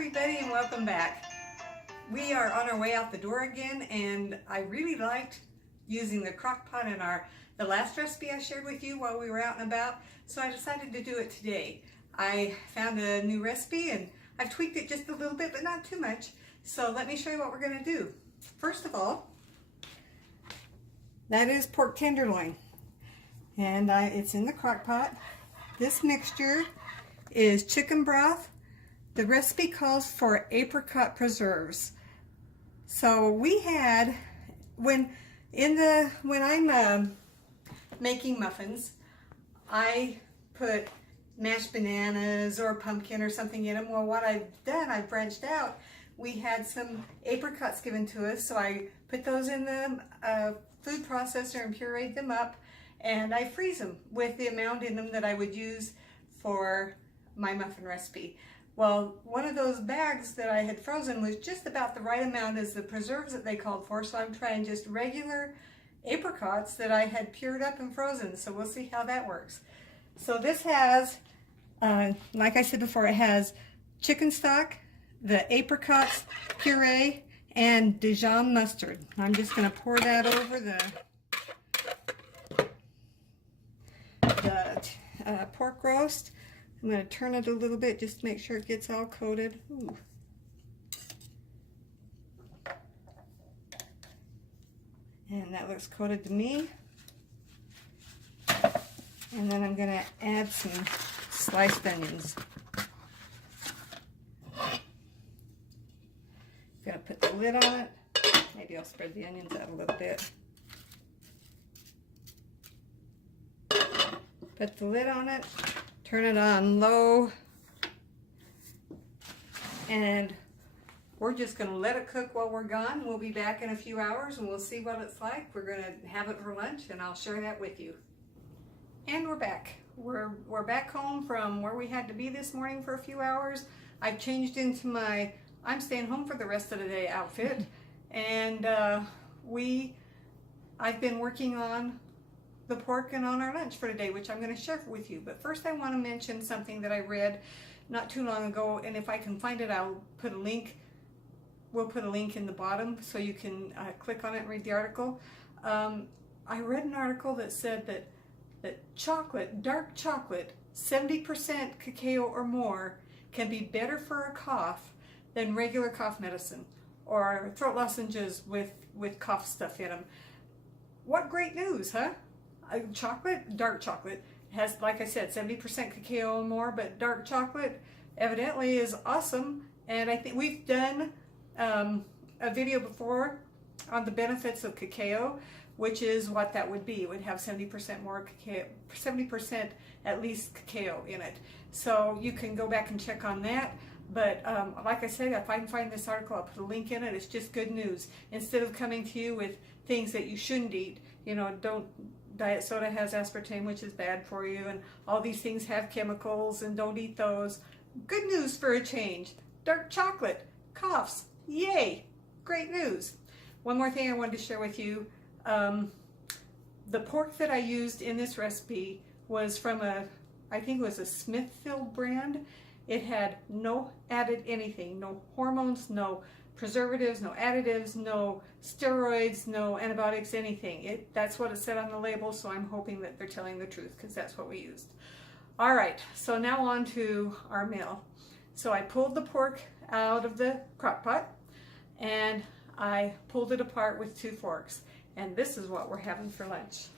everybody, and welcome back. We are on our way out the door again, and I really liked using the crock pot in the last recipe I shared with you while we were out and about, so I decided to do it today. I found a new recipe and I've tweaked it just a little bit, but not too much. So let me show you what we're going to do. First of all, that is pork tenderloin, and it's in the crock pot. This mixture is chicken broth. The recipe calls for apricot preserves. So we had, when I'm making muffins, I put mashed bananas or pumpkin or something in them. Well, what I've done, I've branched out. We had some apricots given to us, so I put those in the food processor and pureed them up, and I freeze them with the amount in them that I would use for my muffin recipe. Well, one of those bags that I had frozen was just about the right amount as the preserves that they called for, so I'm trying just regular apricots that I had pured up and frozen, so we'll see how that works. So this has, like I said before, it has chicken stock, the apricots puree, and Dijon mustard. I'm just going to pour that over the pork roast. I'm going to turn it a little bit just to make sure it gets all coated. Ooh. And that looks coated to me. And then I'm going to add some sliced onions. I'm going to put the lid on it. Maybe I'll spread the onions out a little bit. Put the lid on it. Turn it on low, and we're just going to let it cook while we're gone. We'll be back in a few hours and we'll see what it's like. We're going to have it for lunch and I'll share that with you. And we're back. We're back home from where we had to be this morning for a few hours. I've changed into my I'm staying home for the rest of the day outfit, and I've been working on the pork and on our lunch for today, which I'm going to share with you. But first I want to mention something that I read not too long ago, and if I can find it, I'll put a link. We'll put a link in the bottom so you can click on it and read the article. I read an article that said that chocolate, dark chocolate, 70% cacao or more, can be better for a cough than regular cough medicine or throat lozenges with cough stuff in them. What great news, huh? Chocolate, dark chocolate, has, like I said, 70% cacao or more, but dark chocolate evidently is awesome. And I think we've done a video before on the benefits of cacao, which is what that would be. It would have 70% more cacao, 70% at least cacao in it. So you can go back and check on that. But like I said, if I can find this article, I'll put a link in it. It's just good news. Instead of coming to you with things that you shouldn't eat, you know, diet soda has aspartame, which is bad for you, and all these things have chemicals, and don't eat those. Good news for a change. Dark chocolate, coughs, yay, great news. One more thing I wanted to share with you. The pork that I used in this recipe was from I think it was a Smithfield brand. It had no added anything, no hormones, no preservatives, no additives, no steroids, no antibiotics, anything. That's what it said on the label, so I'm hoping that they're telling the truth because that's what we used. All right, so now on to our meal. So I pulled the pork out of the crock pot and I pulled it apart with 2 forks. And this is what we're having for lunch.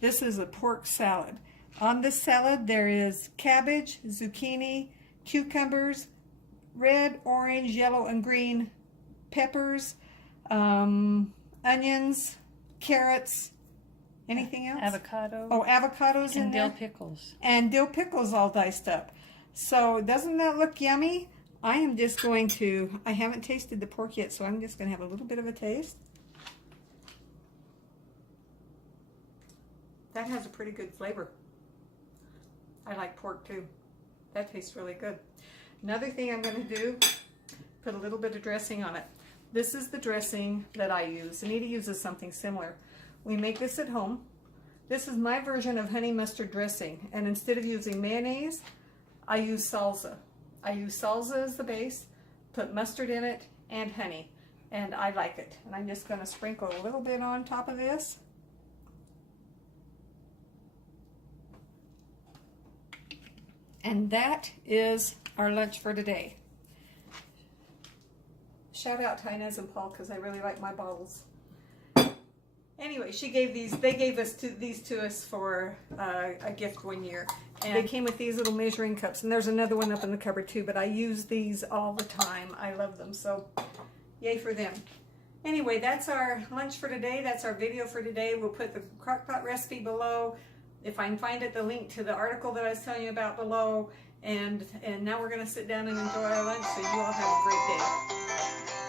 This is a pork salad. On this salad there is cabbage, zucchini, cucumbers, red, orange, yellow, and green peppers, onions, carrots, anything else? Avocado. Oh, avocados in there. And dill pickles. And dill pickles all diced up. So doesn't that look yummy? I am just going to, I haven't tasted the pork yet, so I'm just going to have a little bit of a taste. That has a pretty good flavor. I like pork too. That tastes really good. Another thing I'm going to do, put a little bit of dressing on it. This is the dressing that I use. Anita uses something similar. We make this at home. This is my version of honey mustard dressing, and instead of using mayonnaise, I use salsa. I use salsa as the base, put mustard in it, and honey, and I like it. And I'm just going to sprinkle a little bit on top of this. And that is our lunch for today. Shout out to Inez and Paul because I really like my bottles. Anyway, they gave these to us for a gift one year. And they came with these little measuring cups. And there's another one up in the cupboard too, but I use these all the time. I love them, so yay for them. Anyway, that's our lunch for today. That's our video for today. We'll put the crock-pot recipe below. If I can find it, the link to the article that I was telling you about below. And now we're going to sit down and enjoy our lunch, so you all have a great day.